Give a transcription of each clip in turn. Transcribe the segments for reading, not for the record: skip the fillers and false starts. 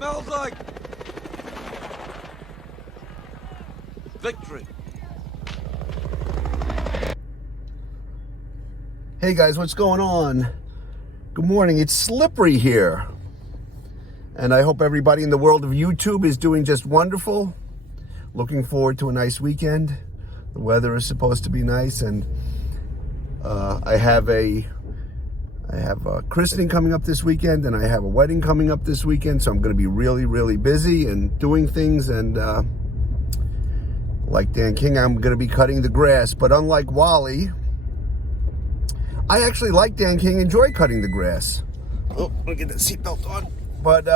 Smells like victory. Hey guys, what's going on? Good morning. It's slippery here. And I hope everybody in the world of YouTube is doing just wonderful. Looking forward to a nice weekend. The weather is supposed to be nice, and I have a christening coming up this weekend, and I have a wedding coming up this weekend, so I'm going to be really, really busy and doing things, and like Dan King, I'm going to be cutting the grass. But unlike Wally, I actually, like Dan King, enjoy cutting the grass. Oh, let me get the seatbelt on. But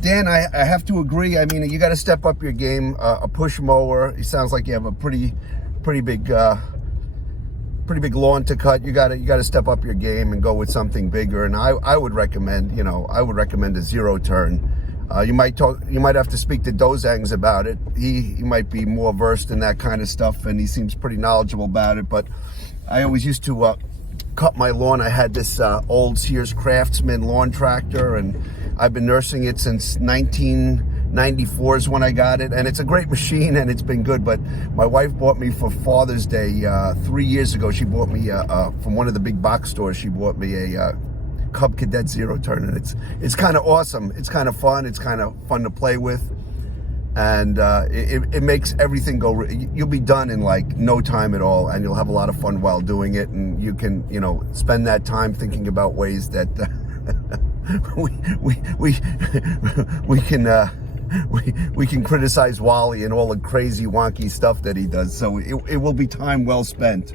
Dan, I have to agree. I mean, you got to step up your game. A push mower. It sounds like you have a pretty big lawn to cut. You got to step up your game and go with something bigger. And I would recommend, a zero turn. You might have to speak to Dozangs about it. He might be more versed in that kind of stuff, and he seems pretty knowledgeable about it. But I always used to cut my lawn. I had this old Sears Craftsman lawn tractor, and I've been nursing it since 1994 is when I got it, and it's a great machine, and it's been good. But my wife bought me for Father's Day 3 years ago. She bought me from one of the big box stores. She bought me a Cub Cadet zero turn, and it's kind of awesome. It's kind of fun. It's kind of fun to play with, and it makes everything go. You'll be done in like no time at all, and you'll have a lot of fun while doing it. And you can, spend that time thinking about ways that we can criticize Wally and all the crazy wonky stuff that he does. So it will be time well spent.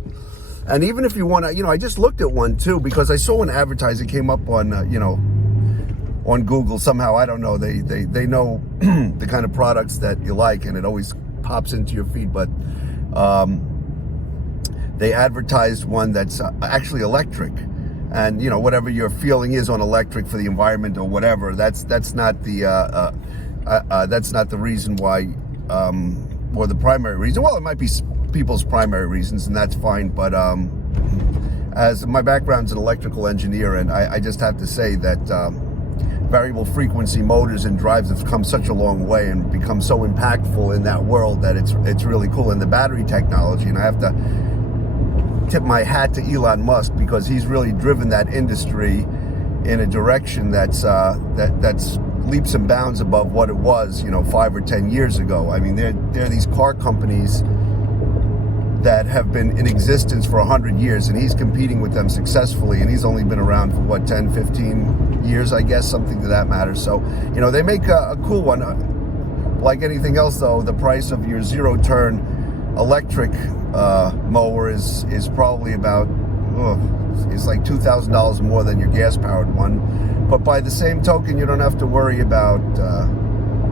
And even if you want to, I just looked at one too, because I saw an advertising came up on, on Google somehow. I don't know. They know the kind of products that you like, and it always pops into your feed. But they advertised one that's actually electric, and whatever your feeling is on electric for the environment or whatever, that's not the reason why, or the primary reason. Well, it might be people's primary reasons, and that's fine. But as my background's an electrical engineer, and I just have to say that variable frequency motors and drives have come such a long way and become so impactful in that world that it's really cool. And the battery technology, and I have to tip my hat to Elon Musk, because he's really driven that industry in a direction that's leaps and bounds above what it was 5 or 10 years ago. I mean, there are these car companies that have been in existence for 100 years, and he's competing with them successfully, and he's only been around for 10, 15 years, I guess, something to that matter. So they make a cool one. Like anything else, though, the price of your zero turn electric mower is probably about it's like $2,000 more than your gas powered one. But by the same token, you don't have to worry about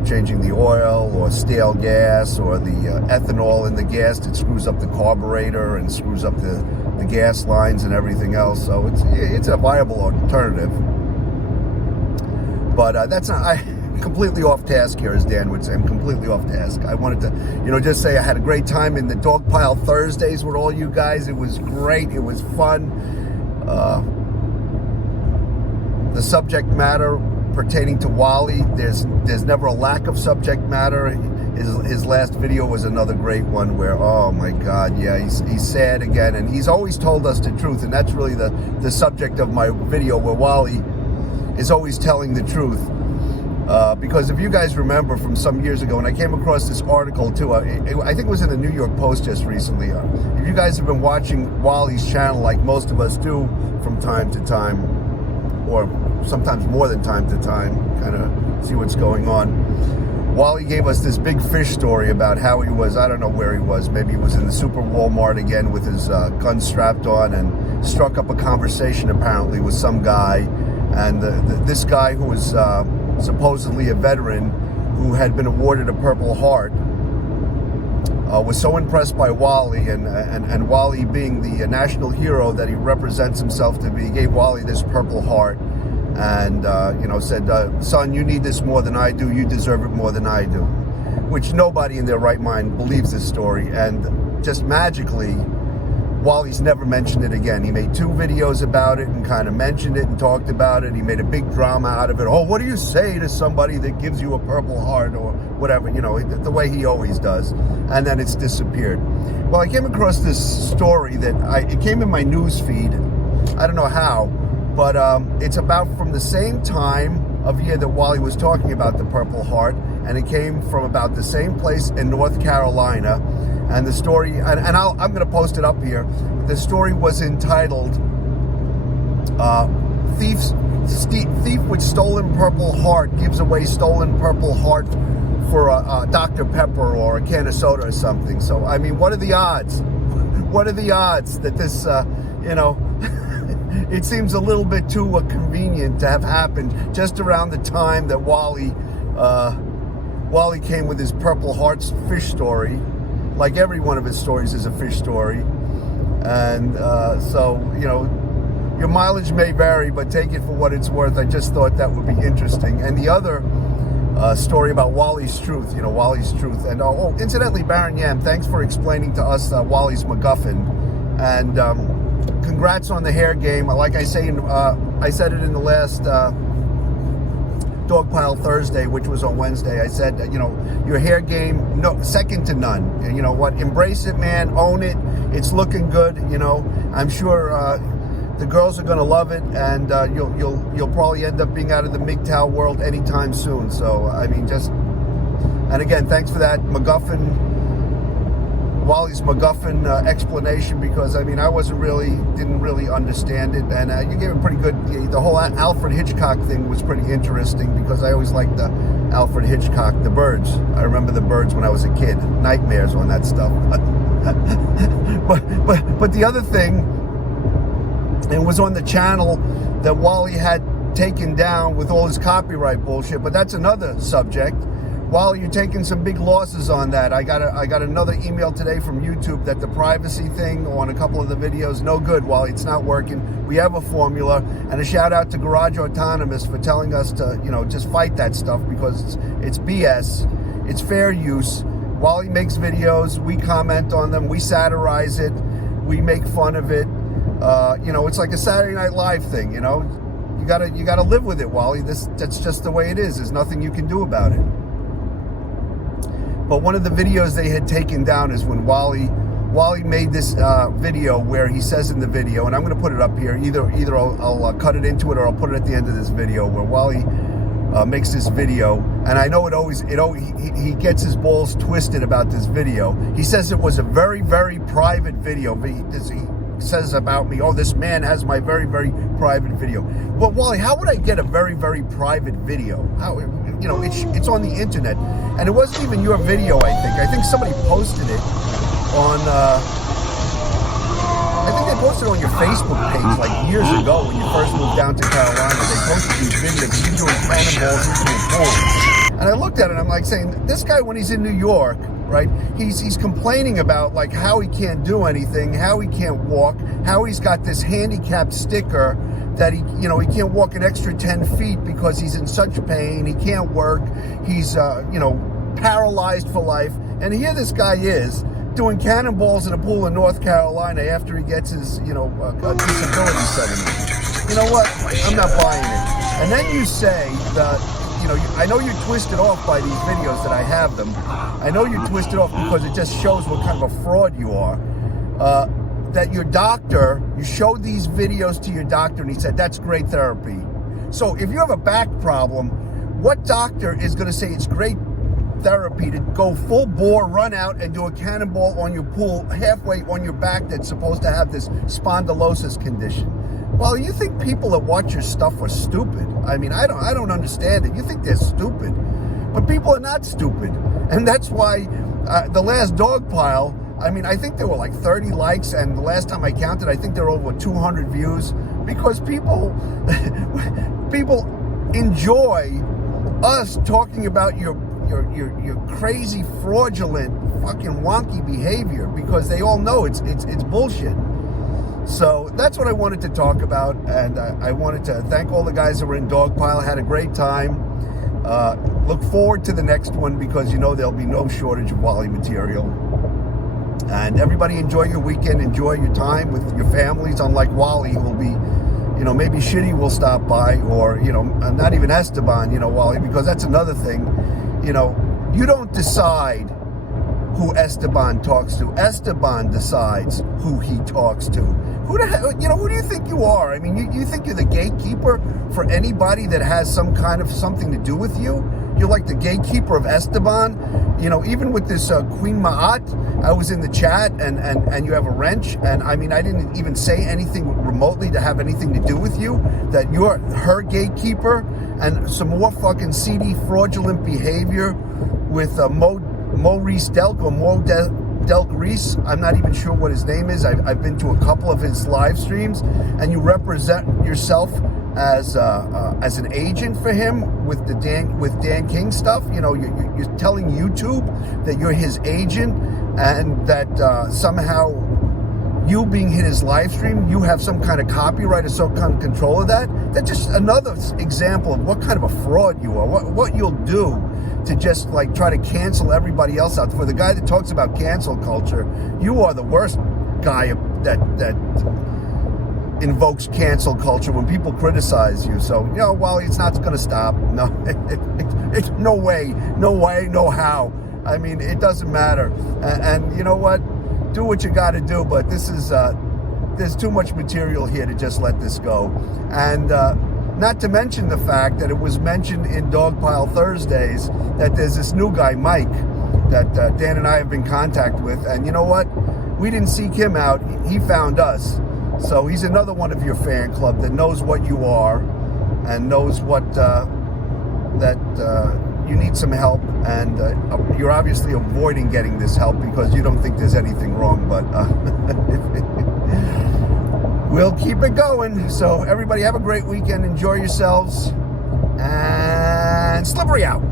changing the oil or stale gas or the ethanol in the gas that screws up the carburetor and screws up the gas lines and everything else. So it's a viable alternative. But that's not completely off task here, as Dan would say. I'm completely off task. I wanted to just say I had a great time in the Dog Pile Thursdays with all you guys. It was great. It was fun. The subject matter pertaining to Wally, there's never a lack of subject matter. His last video was another great one where, oh my God, yeah, he's sad again, and he's always told us the truth, and that's really the subject of my video, where Wally is always telling the truth. Because if you guys remember from some years ago, and I came across this article too, I think it was in the New York Post just recently. If you guys have been watching Wally's channel like most of us do from time to time, or sometimes more than time to time, kind of see what's going on. Wally gave us this big fish story about how he was, I don't know where he was, maybe he was in the Super Walmart again with his gun strapped on, and struck up a conversation apparently with some guy. And this guy, who was supposedly a veteran who had been awarded a Purple Heart, was so impressed by Wally, and Wally being the national hero that he represents himself to be, gave Wally this Purple Heart, and said, son, you need this more than I do, you deserve it more than I do. Which nobody in their right mind believes this story. And just magically, Wally's never mentioned it again. He made 2 videos about it and kind of mentioned it and talked about it. He made a big drama out of it. Oh, what do you say to somebody that gives you a Purple Heart or whatever, you know, the way he always does. And then it's disappeared. Well, I came across this story that it came in my news feed. I don't know how, but it's about from the same time of year that Wally was talking about the Purple Heart, and it came from about the same place in North Carolina. And the story, and I'm going to post it up here. The story was entitled Thief with Stolen Purple Heart Gives Away Stolen Purple Heart for a Dr. Pepper or a can of soda or something. So, I mean, what are the odds? What are the odds that this, you know, it seems a little bit too convenient to have happened just around the time that Wally came with his Purple Hearts fish story. Like every one of his stories is a fish story. And so, you know, your mileage may vary, but take it for what it's worth. I just thought that would be interesting. And the other story about Wally's Truth, you know, Wally's Truth. And oh, incidentally, Baron Yam, thanks for explaining to us Wally's MacGuffin. And congrats on the hair game. Like I say, I said it in the last Dogpile Thursday, which was on Wednesday. I said, you know, your hair game, no, second to none. You know what? Embrace it, man. Own it. It's looking good. You know, I'm sure the girls are going to love it, and you'll probably end up being out of the MGTOW world anytime soon. So, I mean, and again, thanks for that Wally's MacGuffin explanation, because I mean I didn't really understand it, and you gave it pretty good. The whole Alfred Hitchcock thing was pretty interesting, because I always liked the Alfred Hitchcock, The Birds. I remember The Birds when I was a kid. Nightmares on that stuff. but the other thing, it was on the channel that Wally had taken down with all his copyright bullshit. But that's another subject. Wally, you're taking some big losses on that. I got another email today from YouTube that the privacy thing on a couple of the videos, no good, Wally. It's not working. We have a formula. And a shout out to Garage Autonomous for telling us to, you know, just fight that stuff, because it's BS. It's fair use. Wally makes videos. We comment on them. We satirize it. We make fun of it. You know, it's like a Saturday Night Live thing. You know, you gotta live with it, Wally. That's just the way it is. There's nothing you can do about it. But one of the videos they had taken down is when Wally made this video where he says in the video, and I'm going to put it up here. Either I'll cut it into it, or I'll put it at the end of this video, where Wally makes this video, and I know he gets his balls twisted about this video. He says it was a very, very private video. He says about me, oh, this man has my very, very private video. Well, Wally, how would I get a very, very private video? How? You know, it's on the internet, and it wasn't even your video. I think somebody posted it on. I think they posted it on your Facebook page like years ago when you first moved down to Carolina. They posted these videos of you doing cannonballs into a pool, and I looked at it. And I'm like saying, this guy, when he's in New York, right? He's complaining about like how he can't do anything, how he can't walk, how he's got this handicapped sticker that he can't walk an extra 10 feet because he's in such pain. He can't work. He's, paralyzed for life. And here this guy is doing cannonballs in a pool in North Carolina after he gets his, a disability settlement. You know what? I'm not buying it. And then you say that, I know you're twisted off by these videos that I have them. I know you're twisted off because it just shows what kind of a fraud you are. That your doctor, you showed these videos to your doctor and he said, that's great therapy. So if you have a back problem, what doctor is going to say it's great therapy to go full bore, run out and do a cannonball on your pool halfway on your back that's supposed to have this spondylosis condition? Well, you think people that watch your stuff are stupid. I mean, I don't understand it. You think they're stupid. But people are not stupid. And that's why the last dog pile, I mean, I think there were like 30 likes, and the last time I counted, I think there were over 200 views, because people enjoy us talking about your crazy, fraudulent, fucking wonky behavior, because they all know it's bullshit. So that's what I wanted to talk about, and I wanted to thank all the guys that were in Dogpile. Had a great time. Look forward to the next one, because there'll be no shortage of Wally material. And everybody enjoy your weekend, enjoy your time with your families, unlike Wally, who will be, maybe Shitty will stop by, or, not even Esteban, Wally, because that's another thing. You don't decide who Esteban talks to. Esteban decides who he talks to. Who the hell, who do you think you are? I mean, you think you're the gatekeeper for anybody that has some kind of something to do with you? You're like the gatekeeper of Esteban. Even with this Queen Ma'at, I was in the chat, and you have a wrench, and I mean, I didn't even say anything remotely to have anything to do with you, that you're her gatekeeper, and some more fucking seedy, fraudulent behavior with Maurice Delk, or Delk Reese. I'm not even sure what his name is. I've been to a couple of his live streams, and you represent yourself as an agent for him with Dan King stuff. You're telling YouTube that you're his agent, and that somehow you being in his live stream, you have some kind of copyright or some kind of control of that. That's just another example of what kind of a fraud you are. What you'll do to just like try to cancel everybody else out. For the guy that talks about cancel culture, you are the worst guy that invokes cancel culture when people criticize you. So, Wally, it's not going to stop. No, it's no way, no how. I mean, it doesn't matter. And you know what? Do what you got to do. But this is, there's too much material here to just let this go. And not to mention the fact that it was mentioned in Dogpile Thursdays that there's this new guy, Mike, that Dan and I have been in contact with. And you know what? We didn't seek him out. He found us. So he's another one of your fan club that knows what you are and knows what that you need some help, and you're obviously avoiding getting this help because you don't think there's anything wrong, but we'll keep it going. So everybody have a great weekend, enjoy yourselves, and Slippery out.